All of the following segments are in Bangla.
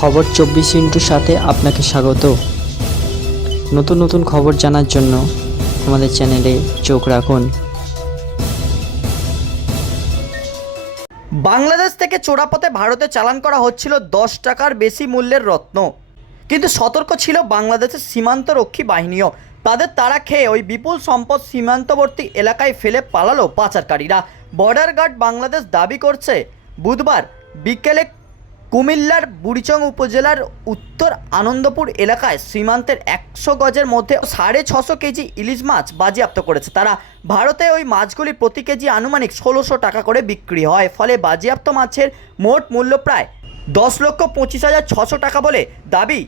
খবর 24 ইন্টুর সাথে আপনাকে স্বাগত। নতুন নতুন খবর জানার জন্য আমাদের চ্যানেলে চোখ রাখুন। বাংলাদেশ থেকে চোরাপথে ভারতে চালান করা হচ্ছিল 10 টাকার বেশি মূল্যের রত্ন, কিন্তু সতর্ক ছিল বাংলাদেশের সীমান্তরক্ষী বাহিনীও। তাদের তাড়া খেয়ে ওই বিপুল সম্পদ সীমান্তবর্তী এলাকায় ফেলে পালালো পাচারকারীরা। বর্ডার গার্ড বাংলাদেশ দাবি করছে বুধবার বিকেলে কুমিল্লার বুড়িচং উপজেলার উত্তর আনন্দপুর এলাকায় সীমান্তের 100 গজের মধ্যে 650 কেজি ইলিশ মাছ বাজেয়াপ্ত করেছে তারা। ভারতে ওই মাছগুলি প্রতি কেজি আনুমানিক 1600 টাকা করে বিক্রি হয়। ফলে বাজেয়াপ্ত মাছের মোট মূল্য প্রায় 10,25,600 টাকা বলে দাবি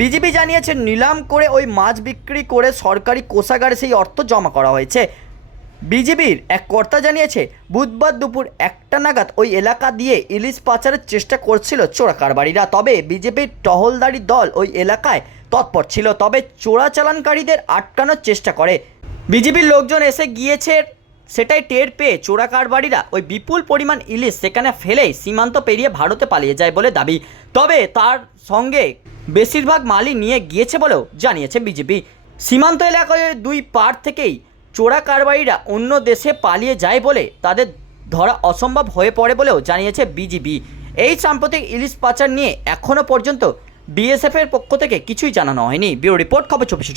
বিজিবি জানিয়েছে, নিলাম করে ওই মাছ বিক্রি করে সরকারি কোষাগারে সেই অর্থ জমা করা হয়েছে। বিজিবির এক কর্তা জানিয়েছে, বুধবার দুপুর 1টা নাগাদ ওই এলাকা দিয়ে ইলিশ পাচারের চেষ্টা করছিল চোরা কারবারিরা। তবে বিজেপির টহলদারি দল ওই এলাকায় তৎপর ছিল, তবে চোরাচালানকারীদের আটকানোর চেষ্টা করে। বিজিবির লোকজন এসে গিয়েছে, সেটাই টের পেয়ে চোরা কারবারিরা ওই বিপুল পরিমাণ ইলিশ সেখানে ফেলেই সীমান্ত পেরিয়ে ভারতে পালিয়ে যায় বলে দাবি। তবে তার সঙ্গে বেশিরভাগ মালই নিয়ে গিয়েছে বলেও জানিয়েছে বিজেপি। সীমান্ত এলাকায় দুই পার থেকেই চোরা কারবারিরা অন্য দেশে পালিয়ে যায় বলে তাদের ধরা অসম্ভব হয়ে পড়ে বলেও জানিয়েছে বিজিবি। এই সাম্প্রতিক ইলিশ পাচার নিয়ে এখনও পর্যন্ত বিএসএফের পক্ষ থেকে কিছুই জানানো হয়নি। ব্যুরো রিপোর্ট, খবর 24।